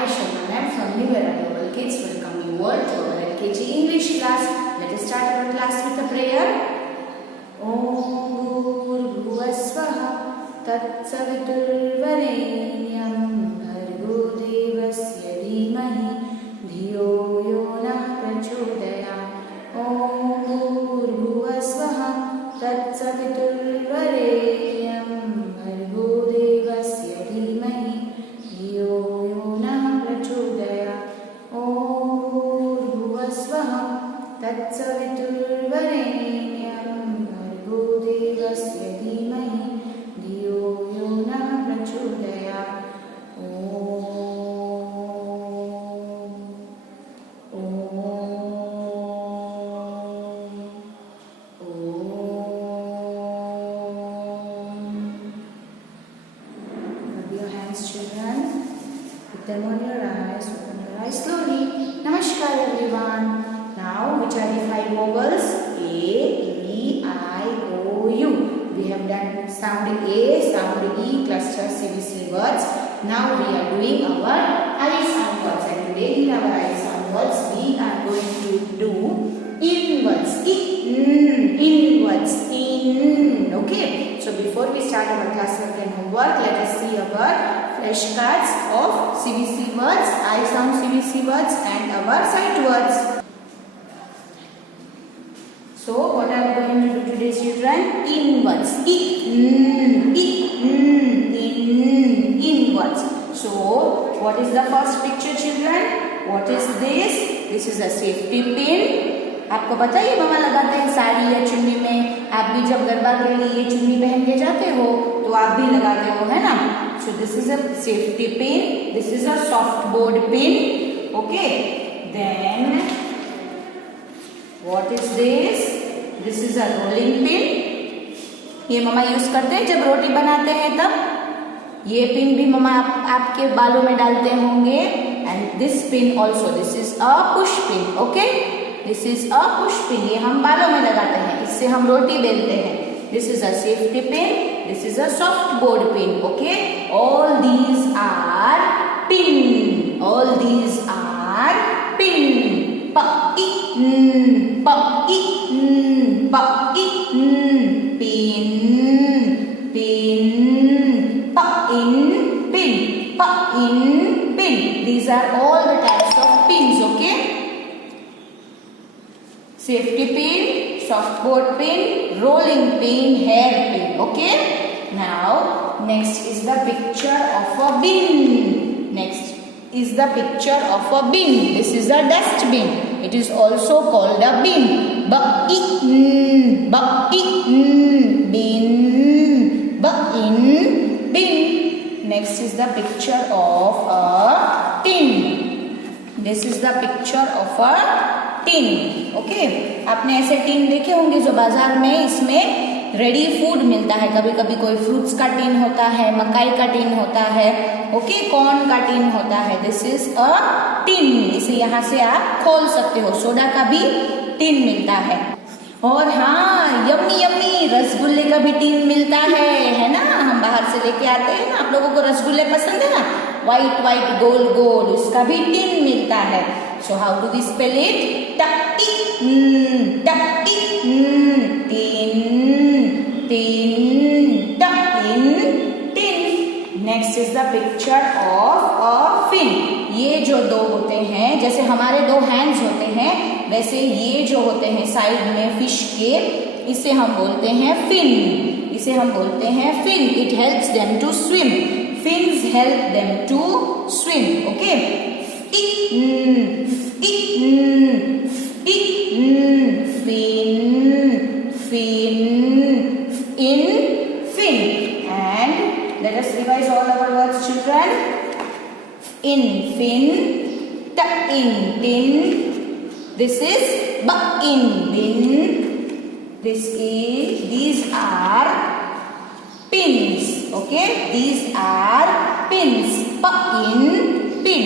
I, Shobana ma'am from Nivera Global Kids, welcome you all to our LKG English class. Let us start our class with a prayer. Om Bhurvasvaha Tatsaviturvarenyam Bhargo Devasya Dhimahi Dhiyo Yonah Prachodayam. Om Bhurvasvaha Tatsaviturvarenyam Bhargo Devasya Dhimahi Dhiyo Yonah Prachodayam. Om Bhurvasvaha Tatsaviturvarenyam Bhargo Devasya Dhimahi Dhiyo Yonah Prachodayam. Rub your hands, children. Put them on your eyes. Open your eyes slowly. Namaskar, everyone. Now, which are the 5 vowels? A, E, I, O, U. We have done sound A, sound E, cluster CBC words. Now we are doing our I sound words. And today in our I sound words, we are going to do inwards. Inwards. In. Okay. So before we start our classwork and homework, let us see our flashcards of CBC words, I sound CBC words, and our sight words. So what are we going to do today, children? Inwards. Inwards. So what is the first picture, children? What is this? This is a safety pin. आपको पता है ये मामा लगाते हैं साड़ी या चुन्नी में. आप भी जब गरबा के लिए ये चुन्नी पहन के जाते हो तो आप भी लगाते हो, है ना? So this is a safety pin. This is a soft board pin. Okay. Then what is this? This is a rolling pin. ये मामा यूज करते हैं जब रोटी बनाते हैं तब. ये पिन भी मामा आपके बालों में डालते होंगे. And this pin also. This is a push pin. Okay. This is a push pin. ये हम बालों में लगाते हैं. इससे हम रोटी बेलते हैं. This is a safety pin. This is a soft board pin. Okay. All these are pin. All these are pin. Pa I n pa I n pa I n pin pin pa in pin pa in pin. These are all the types of pins. Okay. Safety pin, soft board pin, rolling pin, hair pin. Okay. Now next is the picture of a bin. Next is the picture of a bin. This is a dustbin. It is also called a bin. Bin. Bin. Next is the picture of a tin. This is the picture of a tin. Okay. आपने ऐसे tin देखे होंगे जो बाजार में इसमें ready food मिलता है. कभी कभी कोई फ्रूट्स का टिन होता है, मकाई का टिन होता है, ओके, कॉर्न का टिन होता है. This is a tin. इसे यहाँ से आप खोल सकते हो. सोडा का भी टिन मिलता है. और हाँ, यम्मी यम्मी रसगुल्ले का भी टिन मिलता है ना? हम बाहर से लेके आते हैं ना. आप लोगों को रसगुल्ले पसंद है ना? व्हाइट व्हाइट गोल गोल, उसका भी टिन मिलता है. So how do we spell it? tin. Next is the picture of a fin. ये जो दो होते हैं, जैसे हमारे 2 हैंड्स होते हैं, वैसे ये जो होते हैं साइड में फिश के, इसे हम बोलते हैं fin. इसे हम बोलते हैं fin. It helps them to swim. Fins help them to swim. Okay. Fin. And let us revise all our words, children. In fin, in tin. This is in bin. These are pins. Okay, these are pins. In pin.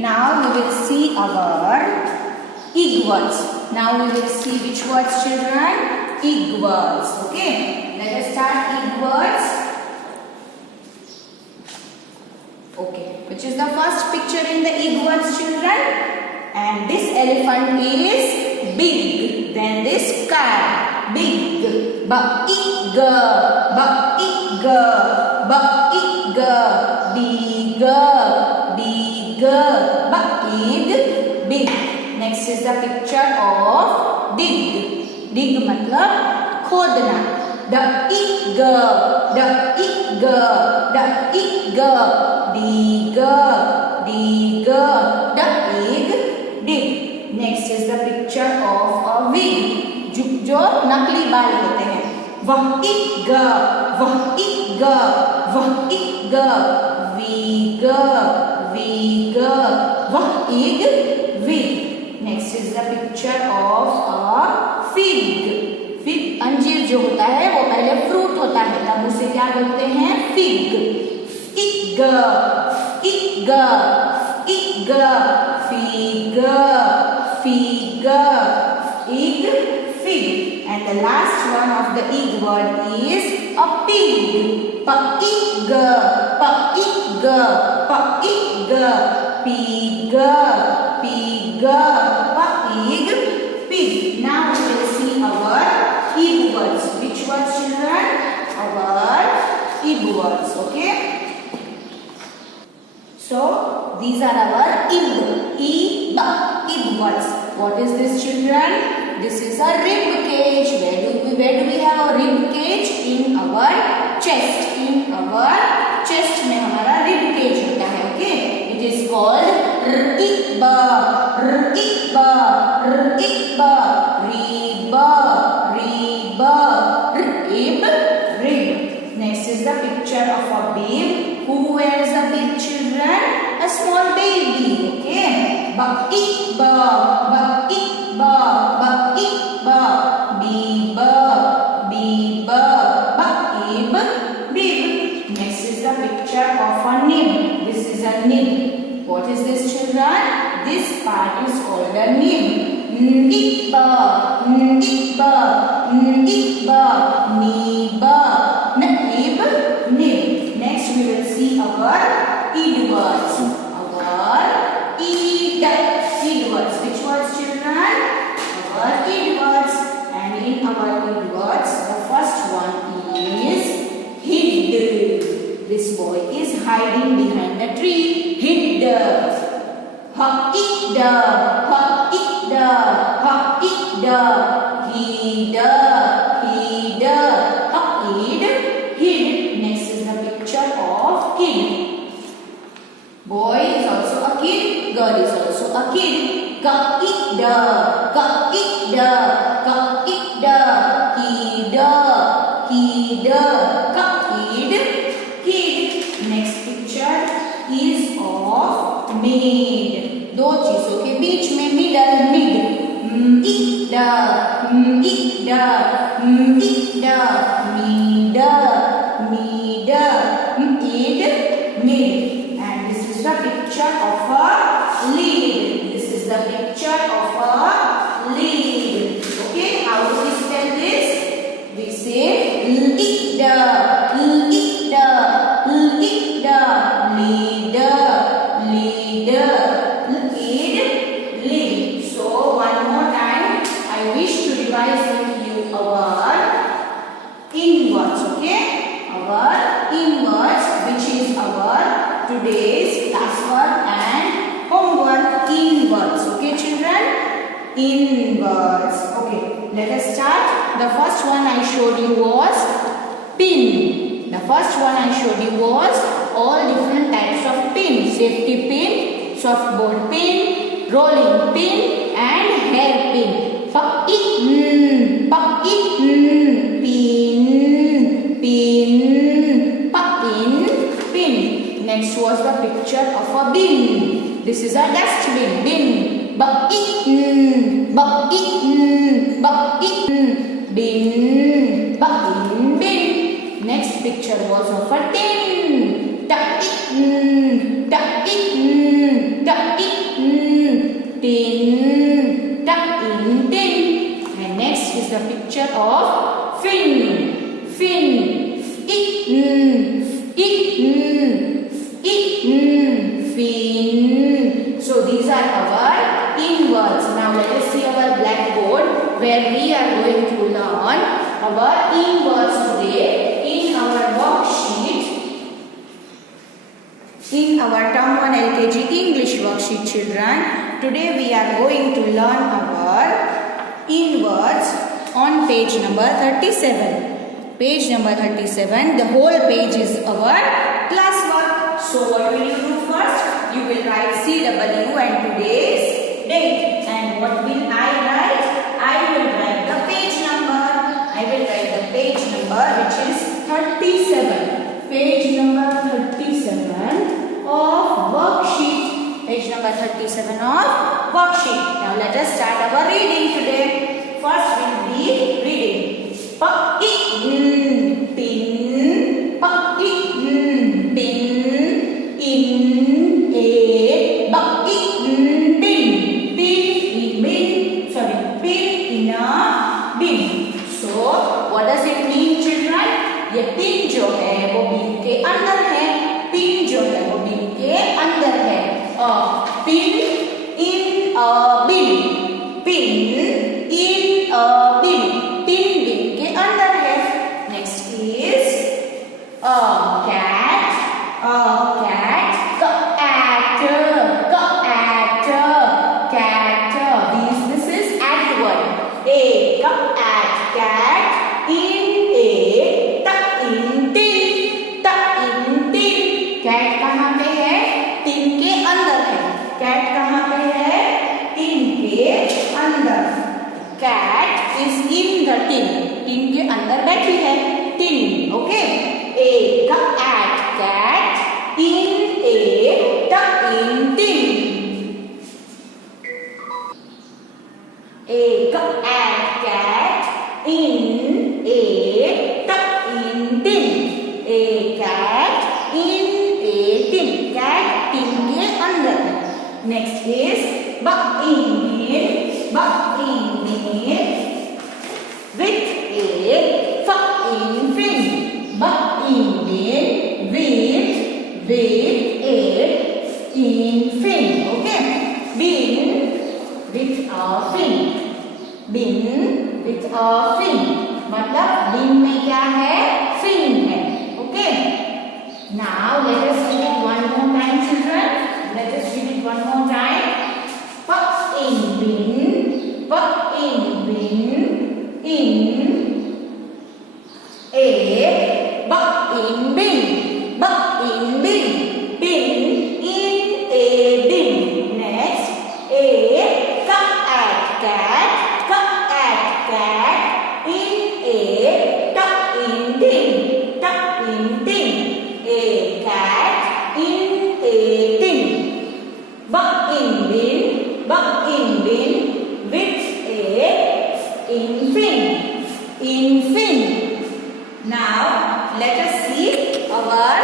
Now we will see our ig words. Now we will see which words, children? Ig words. Okay. Let us start ig words. Okay, which is the first picture in the egg words, children? And this elephant is big. Then this car, big. Big, big, big, big, big, big, big. Next is the picture of dig. Dig मतलब खोदना. The egg, the egg, the egg, dig, dig, the egg, dig. Next is the picture of a wig. जो नकली बाल होते हैं. वह egg, वह egg, वह egg, wig, wig, वह egg, wig. Next is the picture of a fig. Fig अंजीर जो होता है वो पहले फ्रूट होता है, तब उसे क्या बोलते हैं? फिग. इग, इग, इग, फिग, फिग, इग, fig. And the last one of the egg word is a pig. Pig, pig, pig, pig, pig, pig, pig. Now we will see our egg words. Which words, children? Our egg words. Okay. So these are our egg words. What is this, children? This is a rib cage. Where do we have a rib cage? In our chest. In our chest में हमारा rib cage होता है. Okay. It is called rib, rib, rib, rib, rib, rib. Next is the picture of a babe. Who wears a bib, children? A small baby. Okay. Ba-ik, ba, ba-ik, ba, ba-ik, ba, bib, bib, ba-ib, bib. Next is the picture of a nib. This is a nib. What is this, children? This part is called a nib. Nib, nib, nib, nib, nib, nib. Next we will see our id words. Our id words. Which words, children? Our id words. And in our id words, the first one is hid. This boy is hiding behind the tree. Hid. Ha-id, ha-id, ha-id, hid, hid, ha-id, hid. Next is the picture of kid. Boy is also a kid. Girl is also a kid. Ka-id, ka-id, ka-id, kid, kid, ka-id, kid. Next picture is of maid. दो चीजों के बीच में middle mid. Id, id, id, mid, mid, id, mid. And this is the picture of a lead. This is the picture of a lead. Okay, how do we spell this? We say lead, lead, lead, lead, lead, lead. So one more time, I wish to revise with you our inwords. Okay, our inwords, which is our today's classwork and homework. Inwords. Okay, children, inwords. Okay, let us start. The first one I showed you was pin. The first one I showed you was all different types of pin. Safety pin, softboard pin, rolling pin and hair pin. Pa-in, pa-in, pin, pin, pa-in, pin. Next was the picture of a bin. This is a dustbin. Bin. Ba-in, ba-in, ba-in, bin, ba-in, bin. Next picture was of a tin. Ta-in, ta-in, ta-in, tin, ta-in, tin. And next is the picture of fin. Fin, in, in, in. words. Now let us see our blackboard where we are going to learn our in words today in our worksheet. In our Term 1 LKG English worksheet, children, today we are going to learn our in words on page number 37. Page number 37, the whole page is our classwork. So what will you do first? You will write CW and today's date. And what will I write? I will write the page number. I will write the page number which is 37. Page number 37 of worksheet. Page number 37 of worksheet. Now let us start our reading today. First we will be reading. Pin, pin, in a bucket, bin, pin in a bin. So what does it mean, children? ये pin जो है वो बिन के अंदर है. Pin जो है वो बिन के अंदर है. Pin in a bin. Pin in a bin. Pin bin के अंदर है. Next is a cat. This is at word. A cat in a in tin. Cat कहाँ पे है? tin के अंदर है. Cat कहाँ पे है? tin के अंदर. Cat is in the tin. tin के अंदर बैठी है. tin, okay? A cat in a in tin. A cat in a in tin. A cat in a tin. Cat tin के अंदर. Next is buck in with a fuck in fin. Buck in with a in fin. Okay. Bin with a fin. Bin with a fin. मतलब bin में क्या है? Fin है. Okay. Now let us read it one more time, children. Let us read it one more time. Puck in bin in a buck in bin. Bin in a bin. Next, a cat in a in tin. A cat in a tin. Buck in bin with a in fin. Now let us see our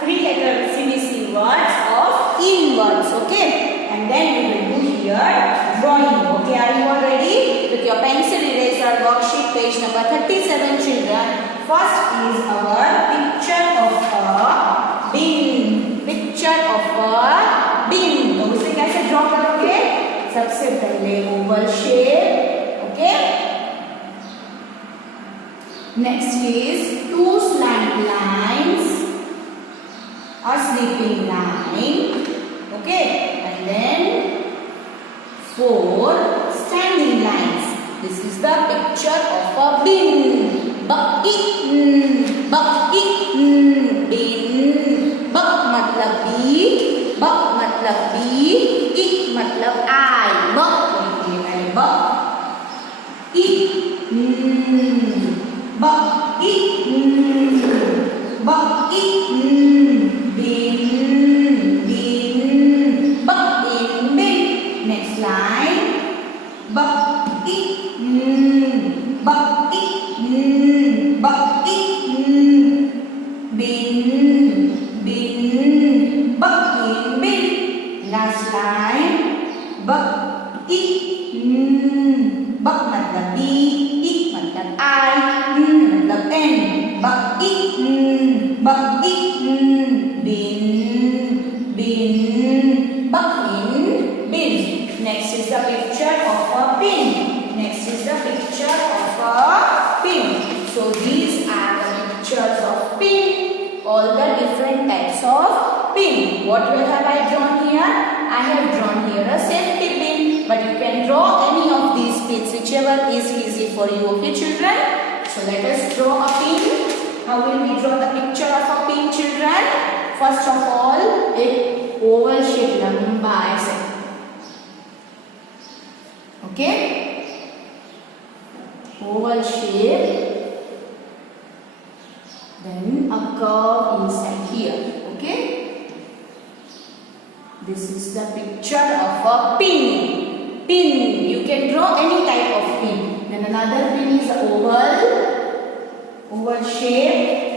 3-letter CBC words of in words. Okay, and then we will do here drawing. Okay, are you all ready? With your pencil eraser worksheet, page number 37, children. First is our picture of a bin. तो उसे कैसे draw करोगे? सबसे पहले Oval shape. Okay. Next is 2 slant lines, a sleeping line. Okay, and then 4 standing lines. This is the picture of a bin. Bucket, bin. Buck मतलब big, buck मतलब big, it मतलब I. Buck लिखिए buck. It, buck it, bin, buck in bin. Next line, buck it, bin, buck in bin. Last line, buck it, buck मतलब B, it मतलब I, मतलब N. Buck it, bin, buck in bin. Next is the picture what have I drawn here? I have drawn here a safety pin, but you can draw any of these pins, whichever is easy for you. Okay, children? So let us draw a pin. How will we draw the picture of a pin, children? First of all, एक oval shape लंबा ऐसे. Okay? Oval shape. Then a curve inside here. Okay? This is the picture of a pin. Pin. You can draw any type of pin. Then another pin is oval. Oval shape.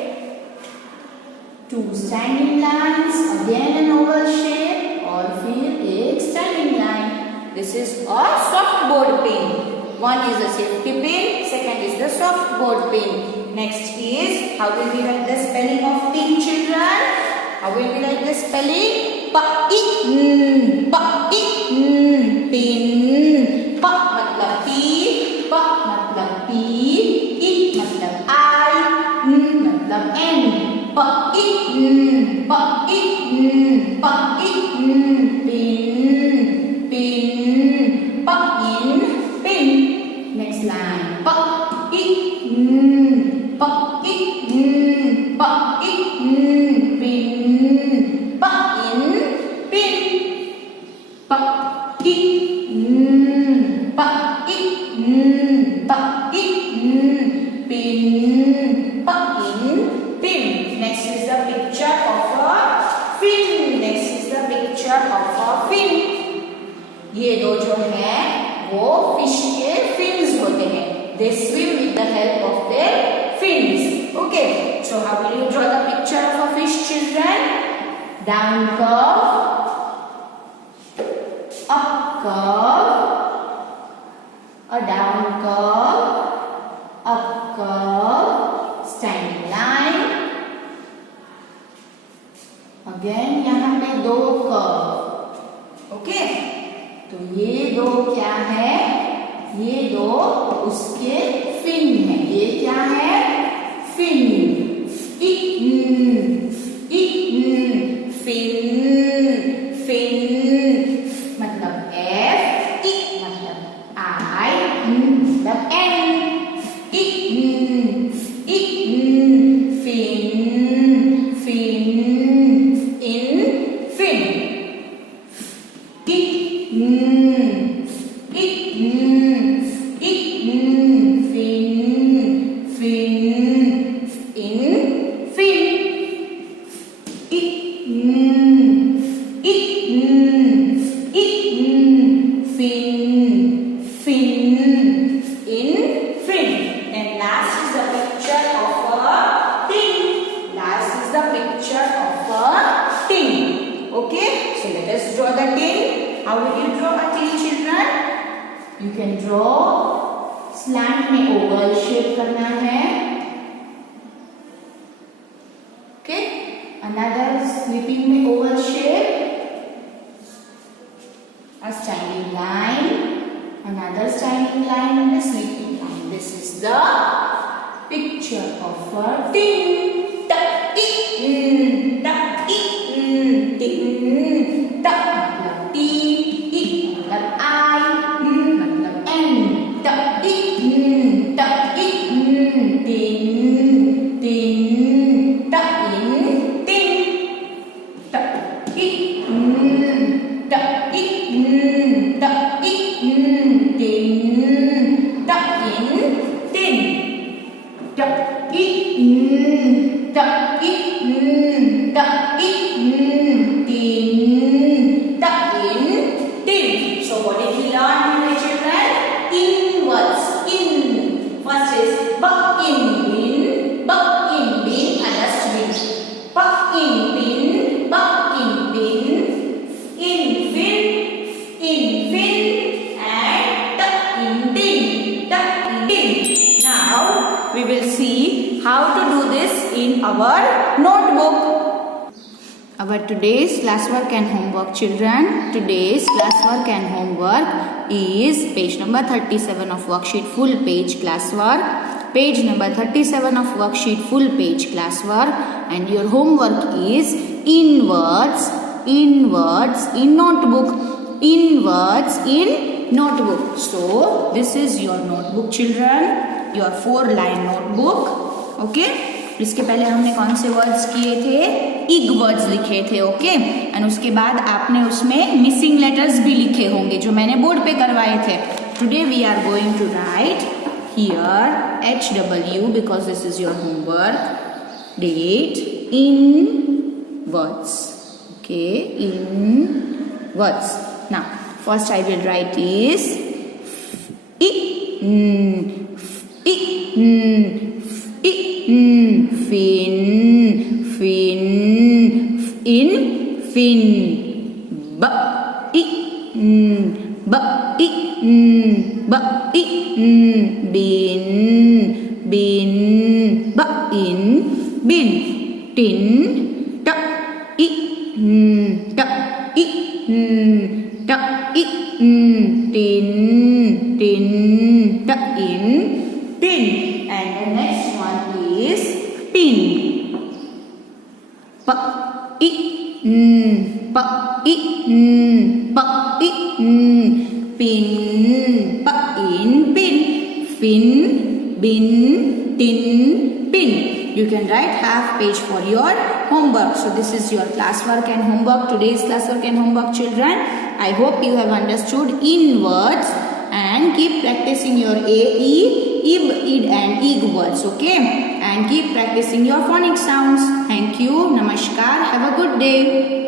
Two standing lines. Again an oval shape. और फिर एक standing line. This is a softboard pin. One is the safety pin. Second is the softboard pin. Next is, how will we write the spelling of pin, children? How will we write the spelling? Pin. Pa मतलब P, pa मतलब P, I मतलब I, मतलब N. Pin. Next line. Pin. Next is the picture of a fin. ये दो जो है वो fish के फिन्स होते हैं. They swim with the help of their fins. Okay. So how will you draw the picture of a fish, children? Down curve, up curve, a down curve, up curve, standing line. Again यहाँ पे दो curve. Okay, तो ये दो क्या है? ये दो उसके फिन है. ये क्या है? फिन. फिन मतलब F, I मतलब I, मतलब N. Okay, so let us draw the tin. How will you draw a tin, children? You can draw slant में oval shape करना है. Okay, another sweeping में oval shape. A standing line, another standing line and a sweeping line. This is the picture of a tin. मतलब T, I मतलब I, मतलब N. So what did we learn, my children? In words. In. First is buck in bin, and a swing. Buck in bin, in fin, and tuck in tin. Now we will see how to do this in our notebook. Our today's classwork and homework, children. Today's classwork and homework is page number 37 of worksheet full page classwork. Page number 37 of worksheet full page classwork, and your homework is in words in words in notebook. In words in notebook. So this is your notebook, children. Your 4-line notebook. Okay. इसके पहले हमने कौन से words किए थे? इग words लिखे थे. Okay. And उसके बाद आपने उसमें मिसिंग लेटर्स भी लिखे होंगे जो मैंने बोर्ड पे करवाए थे. Today we are going to write here HW because this is your homework. Date in words. Okay, in words. Now, first I will write is fin, in, fin, bin, bin, tin, tin. And the next one is pin. Pin, pin, fin, bin, tin, pin. You can write half page for your homework. So this is your classwork and homework, today's classwork and homework, children. I hope you have understood in words, and keep practicing your A, E, ib, id and ig words, okay? And keep practicing your phonic sounds. Thank you. Namaskar. Have a good day.